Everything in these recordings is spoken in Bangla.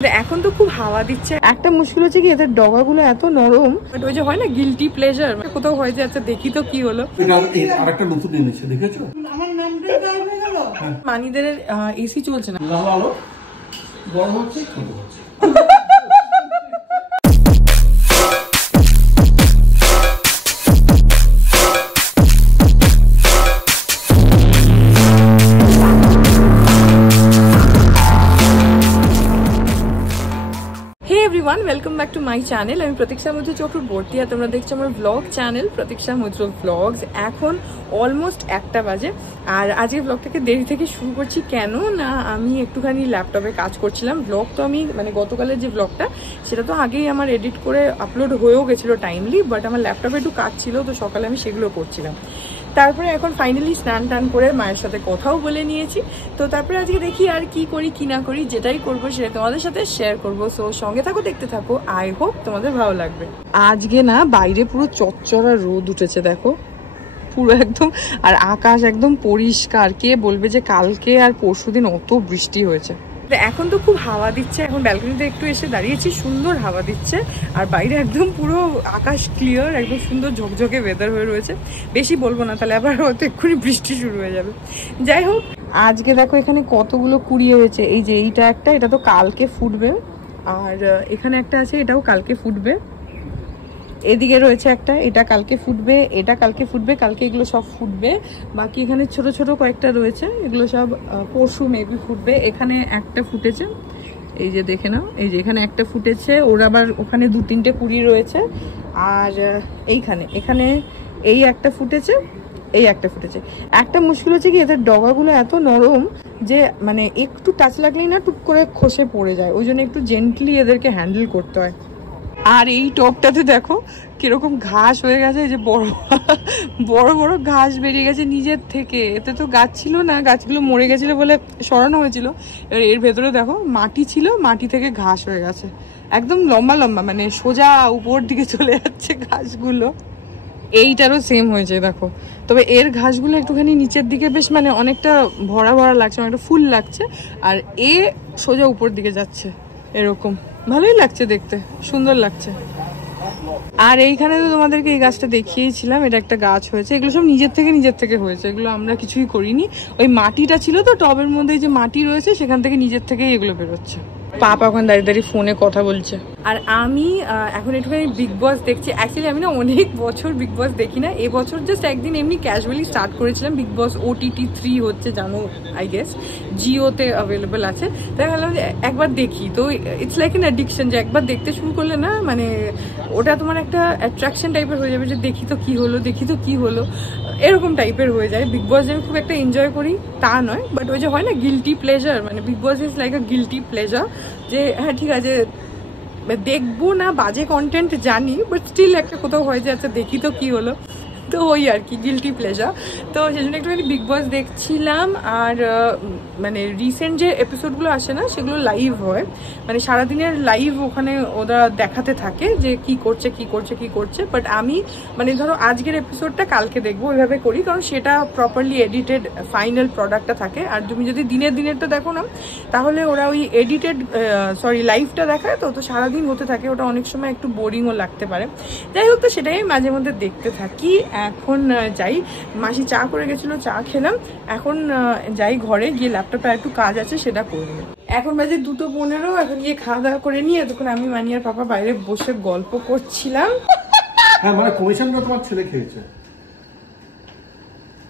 এখন তো খুব হাওয়া দিচ্ছে। একটা মুশকিল হচ্ছে কি এদের ডগাগুলো এত নরম, বাট ওই যে হয় না গিলটি প্লেজার, কোথাও হয় যে আচ্ছা দেখি তো কি হলো। আরেকটা নতুন এনেছে দেখেছো, আমার নামটা গায়েব হয়ে গেল। মানিদের এসি চলছে না, ভালো বড় হচ্ছে ছোট হচ্ছে। Welcome back to my channel. আমি প্রতীক্ষা মৈত্র চক্রবর্তী আর তোমরা দেখছো আমার ব্লগ চ্যানেল প্রতীক্ষা মৈত্র ব্লগস। এখন অলমোস্ট 1টা বাজে আর আজকে ব্লগটাকে দেরি থেকে শুরু করছি। কেন না আমি একটুখানি ল্যাপটপে কাজ করছিলাম। ব্লগ তো আমি গতকালের যে ব্লগটা সেটা তো আগেই আমার এডিট করে আপলোড হয়েও গেছিলো টাইমলি, বাট আমার ল্যাপটপে একটু কাজ ছিল তো সকালে আমি সেগুলো করছিলাম। তারপরে এখন ফাইনালি স্নান টান করে মায়ের সাথে কথাও বলে নিয়েছি। তো তারপরে আজকে দেখি আর কি করি কি না করি, যেটাই করবো সেটা তোমাদের সাথে শেয়ার করবো। সো সঙ্গে থাকো, দেখতে থাকো, আই হোপ তোমাদের ভালো লাগবে। আজকে না বাইরে পুরো চচ্চড়া রোদ উঠেছে, দেখো পুরো একদম, আর আকাশ একদম পরিষ্কার। কে বলবে যে কালকে আর পরশুদিন অত বৃষ্টি হয়েছে। এখন তো খুব হাওয়া দিচ্ছে, এখন ব্যালকনিতে একটু এসে দাঁড়িয়েছি, সুন্দর হাওয়া দিচ্ছে আর বাইরে একদম পুরো আকাশ ক্লিয়ার, একদম সুন্দর ঝকঝকে ওয়েদার হয়ে রয়েছে। বেশি বলবো না, তাহলে আবার হয়তো এক্ষুনি বৃষ্টি শুরু হয়ে যাবে। যাই হোক, আজকে দেখো এখানে কতগুলো কুড়িয়ে হয়েছে। এই যে এইটা একটা, এটা তো কালকে ফুটবে, আর এখানে একটা আছে, এটাও কালকে ফুটবে। এদিকে রয়েছে একটা, এটা কালকে ফুটবে, এটা কালকে ফুটবে, কালকে এগুলো সব ফুটবে। বাকি এখানে ছোট ছোট কয়েকটা রয়েছে, এগুলো সব পরশু মেবি ফুটবে। এখানে একটা ফুটেছে, এই যে দেখে নাও, এই যে এখানে একটা ফুটেছে, ওর আবার ওখানে 2-3টে কুড়ি রয়েছে। আর এখানে এই একটা ফুটেছে, এই একটা ফুটেছে। একটা মুশকিল হচ্ছে কি এদের ডগাগুলো এত নরম যে একটু টাচ লাগলেই না টুক করে খসে পড়ে যায়, ওই জন্য একটু জেন্টলি এদেরকে হ্যান্ডেল করতে হয়। আর এই টবটাতে দেখো কিরকম ঘাস হয়ে গেছে, এই যে বড় বড় বড় ঘাস বেরিয়ে গেছে নিজের থেকে। এতে তো গাছ ছিল না, গাছগুলো মরে গেছিল বলে সরানো হয়েছিল। এবার এর ভেতরে দেখো মাটি ছিল, মাটি থেকে ঘাস হয়ে গেছে একদম লম্বা লম্বা, সোজা উপর দিকে চলে যাচ্ছে ঘাসগুলো। এইটারও সেম হয়েছে দেখো, তবে এর ঘাসগুলো একটুখানি নিচের দিকে বেশ অনেকটা ভরা ভরা লাগছে, অনেকটা ফুল লাগছে, আর এ সোজা উপর দিকে যাচ্ছে এরকম। ভালোই লাগছে দেখতে, সুন্দর লাগছে। আর এইখানে তো তোমাদেরকে এই গাছটা দেখিয়েছিলাম, এটা একটা গাছ হয়েছে। এগুলো সব নিজের থেকে হয়েছে, এগুলো আমরা কিছুই করিনি। ওই মাটিটা ছিল তো টবের মধ্যে, যে মাটি রয়েছে সেখান থেকে নিজের থেকেই এগুলো বেরোচ্ছে। পাপা এখন দাঁড়িয়ে দাঁড়িয়ে ফোনে কথা বলছে, আর আমি এখন একটুখানি বিগ বস দেখছি। অ্যাকচুয়ালি আমি না অনেক বছর বিগ বস দেখি না, এবছর জাস্ট একদিন এমনি ক্যাজুয়ালি স্টার্ট করেছিলাম। বিগ বস OTT 3 হচ্ছে, জানো আই গেস, জিওতে অ্যাভেলেবেল আছে। তাই ভাবলাম যে একবার দেখি। তো ইটস লাইক এন অ্যাডিকশন, যে একবার দেখতে শুরু করলে না ওটা তোমার একটা অ্যাট্রাকশন টাইপের হয়ে যাবে, যে দেখি তো কি হলো এরকম টাইপের হয়ে যায়। বিগ বস আমি খুব একটা এনজয় করি তা নয়, বাট ওই যে হয় না guilty pleasure, big boss is like a guilty pleasure, যে হ্যাঁ ঠিক আছে দেখবো না, বাজে কন্টেন্ট জানি, বাট স্টিল একটা কোথাও হয় যে আচ্ছা দেখি তো কি হলো। তো ওই আর কি গিলটি প্লেজার। তো সেই জন্য একটুখানি বিগ বস দেখছিলাম। আর রিসেন্ট যে এপিসোডগুলো আসে না সেগুলো লাইভ হয়, সারাদিনের লাইভ ওখানে ওরা দেখাতে থাকে যে কি করছে। বাট আমি ধরো আজকের এপিসোডটা কালকে দেখবো, ওইভাবে করি, কারণ সেটা প্রপারলি এডিটেড ফাইনাল প্রোডাক্টটা থাকে। আর তুমি যদি দিনেরটা দেখো না, তাহলে ওরা ওই এডিটেড লাইভটা দেখায়, তো সারাদিন হতে থাকে, ওটা অনেক সময় একটু বোরিংও লাগতে পারে। যাই হোক, তো সেটাই মাঝে মধ্যে দেখতে থাকি। এখন যাই, মাসি চা করে গেছিলো, চা খেলাম। এখন যাই ঘরে গিয়ে, ল্যাপটপে একটু কাজ আছে সেটা করবো। এখন বাজে 2:15, এখন গিয়ে খাওয়া দাওয়া করে নিয়ে তখন আমি মানি আর পাপা বাইরে বসে গল্প করছিলাম। হ্যাঁ, কমিশনটা তোমার ছেলে খেয়েছে,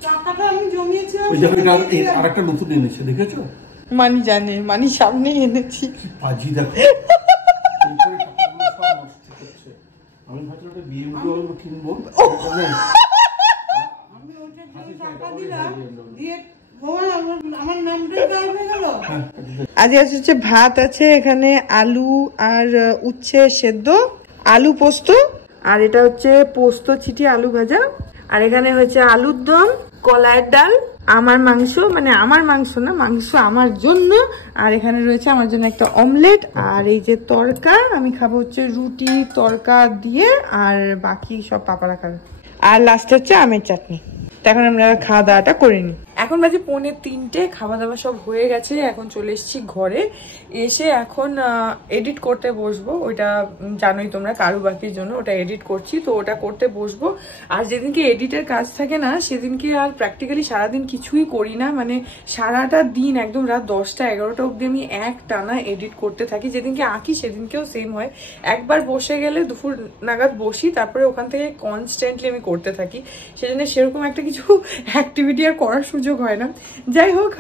টাকাটা আমি জমিয়েছিলাম। ওই দেখো আরেকটা নতুন এনেছে দেখেছো, মানি জানে, মানি সামনে এনেছি। কি পাজি দেখো, আমি ভাবছিলাম একটা BMW কিনবো, আমি ওটা টাকা দিলাম দিয়ে আমার নামটা গায়েব হয়ে গেল। আজ হচ্ছে ভাত আছে এখানে, আলু আর উচ্ছে সেদ্ধ, আলু পোস্ত, আর এটা হচ্ছে পোস্ত চিটি আলু ভাজা, আর এখানে হচ্ছে আলুর দম, কলাইয়ের ডাল, আমার মাংস, আমার মাংস না, মাংস আমার জন্য, আর এখানে রয়েছে আমার জন্য একটা অমলেট, আর এই যে তড়কা, আমি খাবো হচ্ছে রুটি তড়কা দিয়ে, আর বাকি সব পাপারা খাবে, আর লাস্টে হচ্ছে আমের চাটনি। এখন আমরা খাওয়া দাওয়াটা করে নিই। এখন বাজে 2:45, খাওয়া দাওয়া সব হয়ে গেছে। এখন চলে এসেছি ঘরে, এসে এখন এডিট করতে বসবো। ওইটা জানোই তোমরা, কারুবাকির জন্য ওটা এডিট করছি, তো ওটা করতে বসবো। আর যেদিনকে এডিটের কাজ থাকে না সেদিনকে আর প্র্যাকটিক্যালি সারাদিন কিছুই করি না, মানে সারাটা দিন একদম রাত 10টা 11টা অব্দি আমি এক টানা এডিট করতে থাকি। যেদিনকে আঁকি সেদিনকেও সেম হয়, একবার বসে গেলে দুপুর নাগাদ বসি, তারপরে ওখান থেকে কনস্ট্যান্টলি আমি করতে থাকি। সেজন্য সেরকম একটা কিছু অ্যাক্টিভিটি আর করার সুযোগ হয় না। যাই হোক,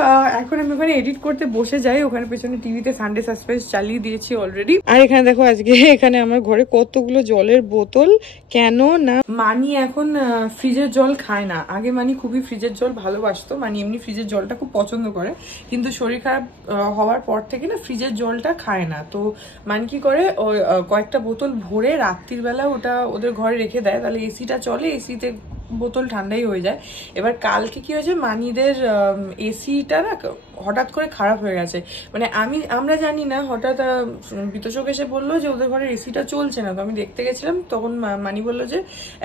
এখন আমি ওখানে এডিট করতে বসে যাই। ওখানে পেছনে টিভিতে সানডে সাসপেন্স চালিয়ে দিয়েছি অলরেডি। আর এখানে দেখো আজকে এখানে আমার ঘরে কতগুলো জলের বোতল, কেন না মানি এখন ফ্রিজের জল খায় না। আগে মানি খুবই ফ্রিজের জল ভালোবাসতো, মানি এমনি ফ্রিজের জলটা খুব পছন্দ করে, কিন্তু শরীর খারাপ হওয়ার পর থেকে না ফ্রিজের জলটা খায় না। তো মানি কি করে, কয়েকটা বোতল ভরে রাত্রির বেলা ওটা ওদের ঘরে রেখে দেয়, তাহলে এসিটা চলে, এসিতে বোতল ঠান্ডাই হয়ে যায়। এবার কালকে কি হয়েছে, মানিদের এসিটা না হঠাৎ করে খারাপ হয়ে গেছে, মানে আমরা জানি না, হঠাৎ বিতোষক এসে বললো যে ওদের ঘরের এসিটা চলছে না। তো আমি দেখতে গেছিলাম, তখন মানি বললো যে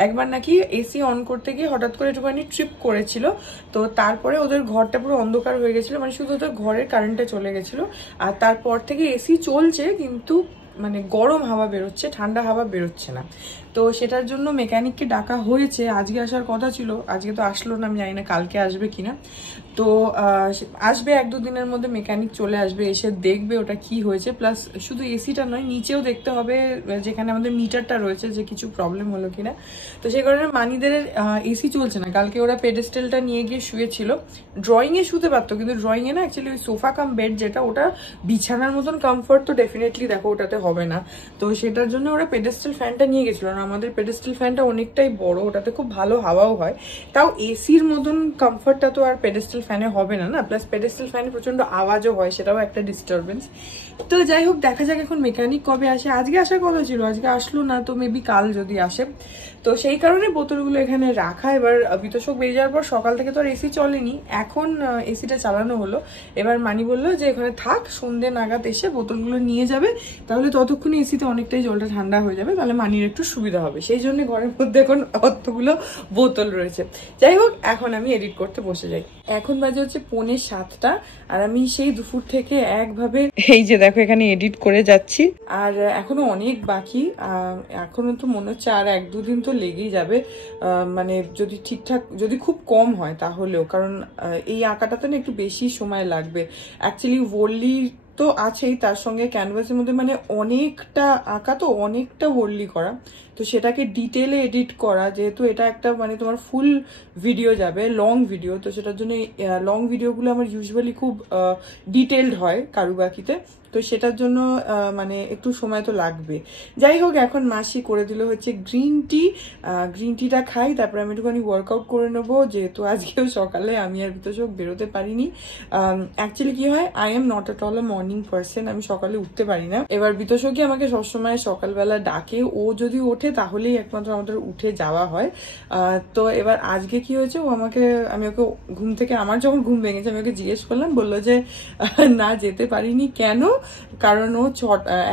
একবার নাকি এসি অন করতে গিয়ে হঠাৎ করে একটুখানি ট্রিপ করেছিল, তো তারপরে ওদের ঘরটা পুরো অন্ধকার হয়ে গেছিলো, মানে শুধু ওদের ঘরের কারেন্টটা চলে গেছিলো। আর তারপর থেকে এসি চলছে, কিন্তু মানে গরম হাওয়া বেরোচ্ছে, ঠান্ডা হাওয়া বেরোচ্ছে না। তো সেটার জন্য মেকানিককে ডাকা হয়েছে, আজকে আসার কথা ছিল, আজকে তো আসলো না, আমি জানি না কালকে আসবে কিনা। তো আসবে 1-2 দিনের মধ্যে মেকানিক চলে আসবে, এসে দেখবে ওটা কি হয়েছে। প্লাস শুধু এসিটা নয়, নিচেও দেখতে হবে, যেখানে আমাদের মিটারটা রয়েছে, যে কিছু প্রবলেম হলো কিনা। তো সেই কারণে মানিদের এসি চলছে না। কালকে ওরা পেডেস্টেলটা নিয়ে গিয়ে শুয়েছিল, ড্রয়িংয়ে শুতে পারতো, কিন্তু ড্রয়িংয়ে না অ্যাকচুয়ালি ওই সোফা কাম বেড যেটা, ওটা বিছানার মতন কমফর্ট তো ডেফিনেটলি দেখো ওটাতে হবে না। তো সেটার জন্য ওরা পেডেস্টেল ফ্যানটা নিয়ে গেছিল। আর আমাদের পেডেস্টেল ফ্যানটা অনেকটাই বড়, ওটাতে খুব ভালো হাওয়াও হয়, তাও এসির মতন কমফর্টটা তো আর পেডেস্টেল ফ্যানে হবে না। প্লাস পেডেস্টেল ফ্যানে প্রচন্ড আওয়াজও হয়, সেটাও একটা ডিস্টারবেন্স। তো যাই হোক, দেখা যাক এখন মেকানিক কবে আসে। আজকে আসার কথা ছিল, আজকে আসলো না, তো মেবি কাল যদি আসে। তো সেই কারণে বোতলগুলো এখানে রাখা। এবার বিতোষক বেরিয়ে যাওয়ার পর সকাল থেকে তো আর এসি চলেনি, এখন এসিটা চালানো হলো। এবার মানি বললো যে এখানে থাক, সন্ধ্যে নাগাদ এসে বোতলগুলো নিয়ে যাবে, তাহলে ততক্ষণে এসিতে অনেকটাই জলটা ঠান্ডা হয়ে যাবে, তাহলে মানির একটু সুবিধা হবে। সেই জন্য ঘরের মধ্যে এখন অতগুলো বোতল রয়েছে। যাই হোক, এখন আমি এডিট করতে বসে যাই। এখন বাজে হচ্ছে 6:45, আর আমি সেই দুপুর থেকে একভাবে এই যে দেখো এখানে এডিট করে যাচ্ছি। আর এখনো অনেক বাকি, এখনো তো মনে হচ্ছে আর 1-2 দিন তো লেগেই যাবে, মানে যদি ঠিকঠাক, যদি খুব কম হয় তাহলেও, কারণ এই আঁকাটাতে না একটু বেশি সময় লাগবে। অ্যাকচুয়ালি ওর্লি তো আছেই, তার সঙ্গে ক্যানভাসের মধ্যে মানে অনেকটা আঁকা, তো অনেকটা ওর্লি করা, তো সেটাকে ডিটেলে এডিট করা, যেহেতু এটা একটা মানে তোমার ফুল ভিডিও যাবে, লং ভিডিও, তো সেটার জন্য লং ভিডিওগুলো আমার ইউজুয়ালি খুব ডিটেলড হয় কারুবাকিতে, তো সেটার জন্য মানে একটু সময় তো লাগবে। যাই হোক, এখন মাসি করে দিল হচ্ছে গ্রিন টি, গ্রিন টিটা খাই, তারপরে আমি একটুখানি ওয়ার্কআউট করে নেবো, যেহেতু আজকেও সকালে আমি আর বিতোষক বেরোতে পারিনি। অ্যাকচুয়ালি কি হয়, I am not at all a morning person, আমি সকালে উঠতে পারি না। এবার বিতোষকই আমাকে সবসময় সকালবেলা ডাকে, ও যদি ওঠে তাহলেই একমাত্র আমাদের উঠে যাওয়া হয়। তো এবার আজকে কি হয়েছে, ও আমাকে, আমি ওকে ঘুম থেকে, আমার যখন ঘুম ভেঙেছে আমি ওকে জিজ্ঞেস করলাম, বললো যে না যেতে পারিনি। কেন? কারণ ও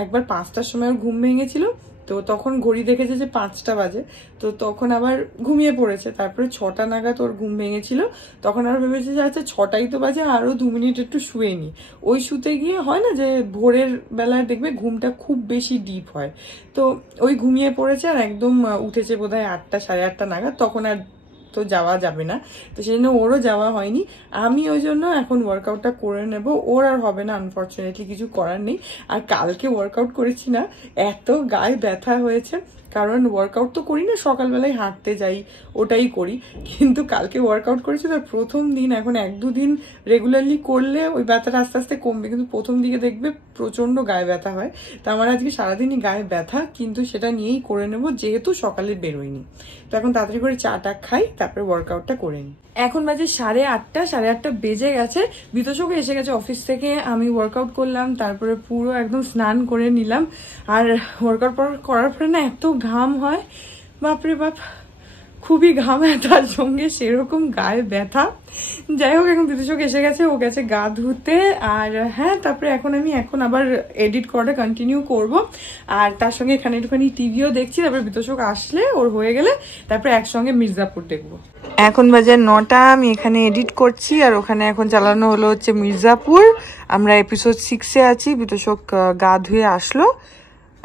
একবার 5টার সময় ওর ঘুম ভেঙেছিল, তো তখন ঘড়ি দেখেছে যে 5টা বাজে, তো তখন আবার ঘুমিয়ে পড়েছে। তারপরে 6টা নাগাদ ওর ঘুম ভেঙেছিল, তখন আবার ভেবেছে যে আচ্ছা 6টাই তো বাজে, আরো 2 মিনিট একটু শুয়ে নি। ওই শুতে গিয়ে হয় না যে ভোরের বেলায় দেখবে ঘুমটা খুব বেশি ডিপ হয়, তো ওই ঘুমিয়ে পড়েছে, আর একদম উঠেছে বোধহয় 8টা 8:30 নাগাদ, তখন আর তো যাওয়া যাবে না, তো সেই জন্য ওরও যাওয়া হয়নি। আমি ওই জন্য এখন ওয়ার্কআউটটা করে নেব, ওর আর হবে না, আনফর্চুনেটলি কিছু করার নেই। আর কালকে ওয়ার্কআউট করেছি না, এত গায়ে ব্যথা হয়েছে, কারণ ওয়ার্কআউট তো করি না, সকালবেলায় হাঁটতে যাই, ওটাই করি, কিন্তু কালকে ওয়ার্কআউট করেছি তো প্রথম দিন। এখন 1-2 দিন রেগুলারলি করলে ওই ব্যথাটা আস্তে আস্তে কমবে, কিন্তু প্রথম দিকে দেখবে প্রচন্ড গায়ে ব্যথা হয়। তো আমার আজকে সারাদিনই গায়ে ব্যথা, কিন্তু সেটা নিয়েই করে নেব, যেহেতু সকালে বেরোয়নি। তো এখন তাড়াতাড়ি করে চাটা খাই, তারপরে ওয়ার্কআউটটা করে নিই। এখন বাজে 8:30, 8:30 বেজে গেছে। বিতোষক এসে গেছে অফিস থেকে, আমি ওয়ার্কআউট করলাম, তারপরে পুরো একদম স্নান করে নিলাম। আর ওয়ার্কআউট করার পরে না এত ঘাম হয়, বাপরে বাপ, খুবই ঘামে, তার সঙ্গে সেরকম গায়ে ব্যথা। যাই হোক, এখন বিদুষক এসে গেছে, ও গেছে গা ধুতে। আর হ্যাঁ, তারপরে এখন আবার এডিট করাটা কন্টিনিউ করব। আর তার সঙ্গে এখানে একটুখানি টিভিও দেখছি। তারপরে বিদুষক আসলে, ওর হয়ে গেলে তারপরে একসঙ্গে মির্জাপুর দেখবো। এখন বাজে 9টা, আমি এখানে এডিট করছি আর ওখানে এখন চালানো হলো হচ্ছে মির্জাপুর। আমরা এপিসোড 6-এ আছি। বিদুষক গা ধুয়ে আসলো,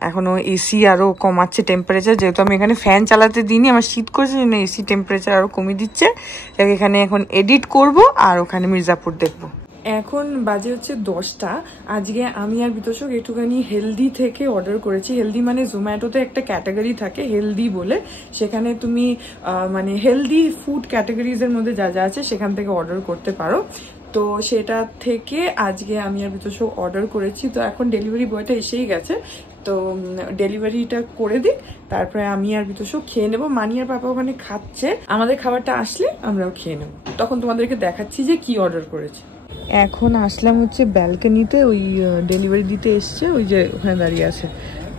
এখনো এসি আরো কমাচ্ছে টেম্পারেচার, যেহেতু আমি এখানে ফ্যান চালাতে দিইনি, আমার শীত করছে, জন্য এসি টেম্পারেচার আরো কমিয়ে দিচ্ছে। এখানে এখন এডিট করব আর ওখানে মির্জাপুর দেখবো। এখন বাজে হচ্ছে 10টা। আজকে আমি আর বিতোষক একটুখানি হেলদি থেকে অর্ডার করেছি। হেলদি মানে জোম্যাটোতে একটা ক্যাটাগরি থাকে হেলদি বলে, সেখানে তুমি মানে হেলদি ফুড ক্যাটাগরিজের মধ্যে যা যা আছে সেখান থেকে অর্ডার করতে পারো। তো সেটা থেকে আজকে আমি আর বিতোষক অর্ডার করেছি। তো এখন ডেলিভারি বয়টা এসেই গেছে, তো ডেলিভারিটা করে দিই, তারপরে আমি আর বিতোষক খেয়ে নেবো। মানি আর পাপা ওখানে খাচ্ছে, আমাদের খাবারটা আসলে আমরাও খেয়ে নেবো। তখন তোমাদেরকে দেখাচ্ছি যে কি অর্ডার করেছি। এখন আসলাম হচ্ছে ব্যালকনিতে, ওই ডেলিভারি দিতে এসছে, ওই যে ওখানে দাঁড়িয়ে আছে,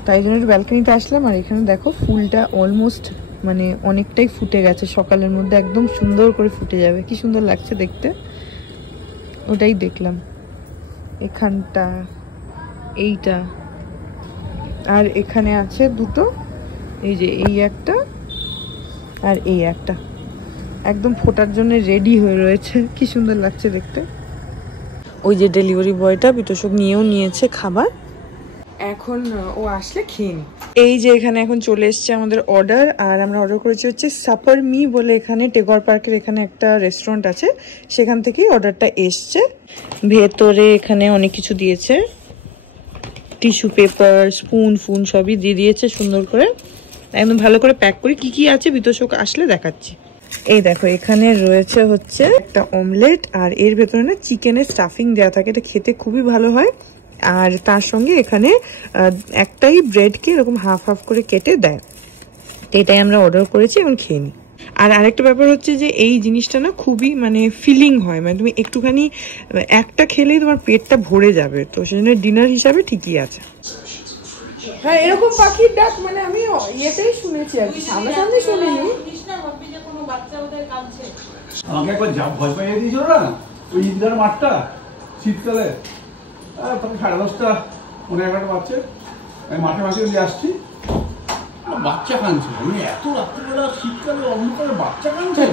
তাই জন্য একটু ব্যালকনিতে আসলাম। আর এখানে দেখো ফুলটা অলমোস্ট মানে অনেকটাই ফুটে গেছে, সকালের মধ্যে একদম সুন্দর করে ফুটে যাবে, কি সুন্দর লাগছে দেখতে। ওটাই দেখলাম, এখানটা, এইটা, আর এখানে আছে দুটো, এই যে এই একটা আর এই একটা, একদম ফোটার জন্য রেডি হয়ে রয়েছে, কি সুন্দর লাগছে দেখতে। ওই যে ডেলিভারি বয়টা বিতোষক নিয়েও নিয়েছে খাবার, এখন ও আসলে খেয়ে নি। এই যে এখানে এখন চলে এসছে আমাদের অর্ডার, আর আমরা অর্ডার করেছি হচ্ছে সাপার মি বলে, এখানে টেগর পার্কের এখানে একটা রেস্টুরেন্ট আছে, সেখান থেকেই অর্ডারটা এসছে। ভেতরে এখানে অনেক কিছু দিয়েছে, টিস্যু পেপার, স্পুন ফুন সবই দিয়ে দিয়েছে সুন্দর করে, একদম ভালো করে প্যাক করে। কি কি আছে বিতোষক আসলে দেখাচ্ছি। এই দেখো, এখানে রয়েছে হচ্ছে একটা অমলেট, আর এর ভেতরে না চিকেনের স্টাফিং দেওয়া থাকে, এটা খেতে খুবই ভালো হয়। আর তার সঙ্গে এখানে একটাই ব্রেডকে এরকম হাফ হাফ করে কেটে দেয়। তো এটাই আমরা অর্ডার করেছি, এখন খেয়ে নিই। আর আরেকটা ব্যাপার হচ্ছে যে এই জিনিসটা না খুবই মানে ফিলিং হয়, মানে তুমি একটুখানি একটা খেলেই তোমার পেটটা ভরে যাবে, তো সেজন্য ডিনার হিসাবে ঠিকই আছে। হ্যাঁ, এরকম পাখির ডাক মানে আমি ইয়েতেই শুনেছি, আর কি সামনাসামনি শুনিনি। আমাকে একবার ভয় পাইয়ে দিয়েছিল না ওই ঈদগার মাঠটা শীতকালে, তখন 10:30 11টা বাচ্চা, আমি মাঠে দিয়ে আসছি, বাচ্চা কাঁদছে। আমি এত রাত্রিবেলা শীতকালে অন্ধকারে বাচ্চা কাঁদছে,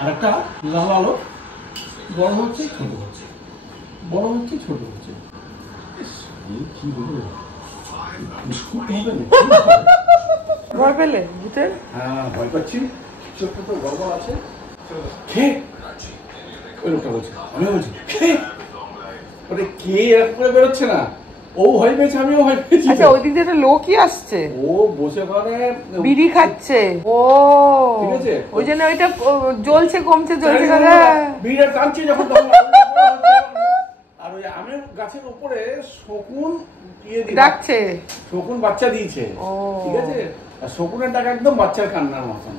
আর একটা লাল আলো বড় হচ্ছে ছোট হচ্ছে, বড় হচ্ছে ছোট হচ্ছে, কি বলবো, ভয় পেলে ভূতের? হ্যাঁ, ভয় পাচ্ছি, ছোট্ট তো গর্ব আছে। কে ওই লোকটা বলছে, আমি বলছি কে, ওটা কে এরকম করে বেরোচ্ছে না, ও ভয় পেয়েছে, আমিও ভয় পেয়েছি। আচ্ছা, ওই দিক দিয়ে একটা লোকই আসছে, ও বসে ওখানে বিড়ি খাচ্ছে। ও ঠিক আছে, ওই জন্য ওইটা জ্বলছে কমছে জ্বলছে, বিড়িটা টানছে যখন, তখন আর ওই আমের গাছের উপরে শকুন ডাকছে, শকুন বাচ্চা দিয়েছে, ঠিক আছে, আর শকুনের ডাক একদম বাচ্চার কান্নার মতন,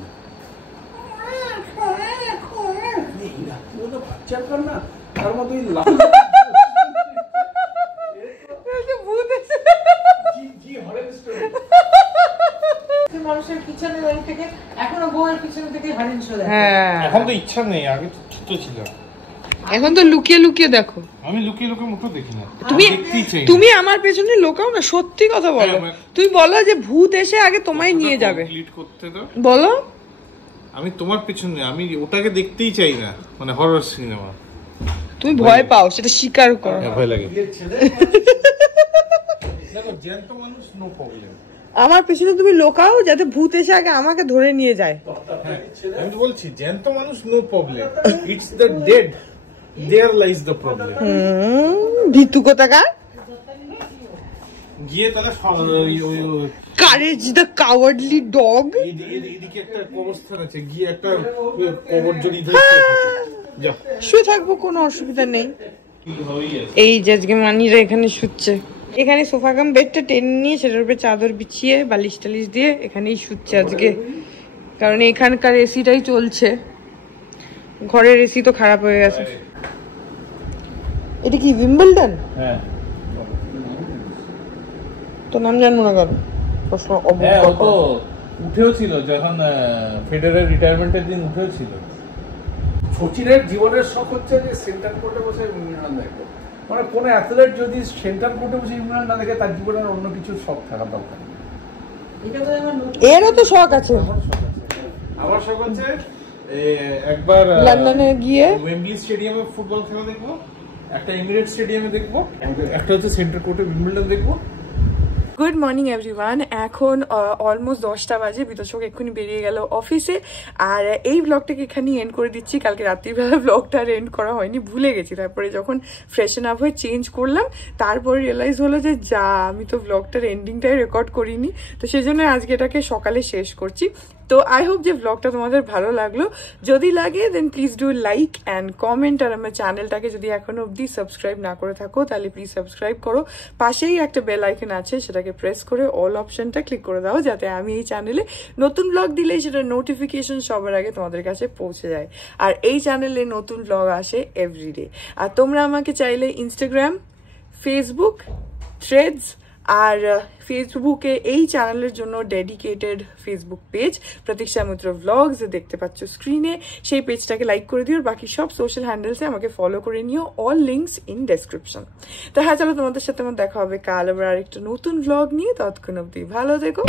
বাচ্চার কান্না, তার মধ্যে মানুষের পিছনে থেকে এখনো বউয়ের পিছনে থেকে হরিণ চলে। হ্যাঁ, এখন তো ইচ্ছা নেই, আগে তো ছোট ছিল, এখন তো লুকিয়ে লুকিয়ে দেখো। আমি লুকিয়ে লুকিয়ে মুখও দেখি না, তুমি আমার পেছনে লোকাও না, সত্যি কথা বলো। তুমি বলো যে ভূত এসে আগে তোমায় নিয়ে যাবে, বলো। আমি তোমার পেছনে, আমি ওটাকে দেখতেই চাই না, মানে হরর সিনেমা। তুমি ভয় পাও, সেটা স্বীকার করো। ভয় লাগে। দেখো, জ্যান্ত মানুষ নো প্রবলেম। আমার পেছনে তুমি লোকাও যাতে ভূত এসে আগে আমাকে ধরে নিয়ে যায়। আমি তো বলছি জ্যান্ত মানুষ no problem, it's the dead, there lies the problem. ভিতু কোথাকার, গিয়ে তাহলে কারেজ দ্য কাওয়ার্ডলি ডগ। এদিকে একটা কবরস্থান আছে, গিয়ে একটা কবর জড়িয়ে ধরে যা শুয়ে থাকবো, কোনো অসুবিধা নেই। এই যে আজকে মানিরা এখানে শুচ্ছে, এখানে সোফা কাম বেডটা টেনে নিয়ে সেটার উপরে চাদর বিছিয়ে বালিশ টালিশ দিয়ে এখানেই শুচ্ছে আজকে, কারণ এখানকার এসিটাই চলছে, ঘরের এসি তো খারাপ হয়ে গেছে। এটা কি উইম্বলডন? হ্যাঁ, তো নাম জানবো না কেন, প্রশ্ন অবগত। উঠেও ছিল যখন ফেডারের রিটায়ারমেন্টের দিন উঠেও ছিল। সচিনের জীবনের শখ হচ্ছে যে সেন্টার কোর্টে বসে ইমরান দেখবো, মানে কোনো অ্যাথলেট যদি সেন্টার কোর্টে বসে ইমরান না দেখে তার জীবনের অন্য কিছু শখ থাকা দরকার। এরও তো শখ আছে। আমার শখ হচ্ছে একবার লন্ডনে গিয়ে ওয়েম্বলি স্টেডিয়ামে ফুটবল খেলা দেখবো, একটা এমিরেটস স্টেডিয়ামে দেখবো, একটা হচ্ছে সেন্টার কোর্টে উইম্বলডন দেখবো। Good morning everyone. এখন অলমোস্ট 10টা বাজে। বিতোষক এক্ষুনি বেরিয়ে গেল অফিসে, আর এই ব্লগটাকে এখানেই এন্ড করে দিচ্ছি। কালকে রাত্রিবেলা ব্লগটা আর এন্ড করা হয়নি, ভুলে গেছি। তারপরে যখন ফ্রেশন আপ হয়ে চেঞ্জ করলাম, তারপরে রিয়েলাইজ হলো যে আমি তো ব্লগটার এন্ডিংটাই রেকর্ড করিনি। তো সেই জন্য আজকে এটাকে সকালে শেষ করছি। তো আই হোপ যে ব্লগটা তোমাদের ভালো লাগলো। যদি লাগে then please do like and comment. আর আমার চ্যানেলটাকে যদি এখনো অবধি সাবস্ক্রাইব না করে থাকো তাহলে প্লিজ সাবস্ক্রাইব করো। পাশেই একটা বেল আইকন আছে, সেটাকে প্রেস করে অল অপশনটা ক্লিক করে দাও, যাতে আমি এই চ্যানেলে নতুন ব্লগ দিলেই সেটা নোটিফিকেশন সবার আগে তোমাদের কাছে পৌঁছে যায়। আর এই চ্যানেলে নতুন ব্লগ আসে এভরিডে। আর তোমরা আমাকে চাইলে ইনস্টাগ্রাম, ফেসবুক, থ্রেডস আর ফেসবুকে এই চ্যানেলের জন্য ডেডিকেটেড ফেসবুক পেজ প্রতীক্ষা মিত্র ভ্লগস দেখতে পাচ্ছ স্ক্রিনে, সেই পেজটাকে লাইক করে দিও। বাকি সব সোশ্যাল হ্যান্ডেলসে আমাকে ফলো করে নিও, অল লিঙ্কস ইন ডেসক্রিপশন। তো হ্যাঁ, চলো তোমাদের সাথে আমার দেখা হবে কাল আবার আরেকটা নতুন ভ্লগ নিয়ে। ততক্ষণ অবধি ভালো থেকো।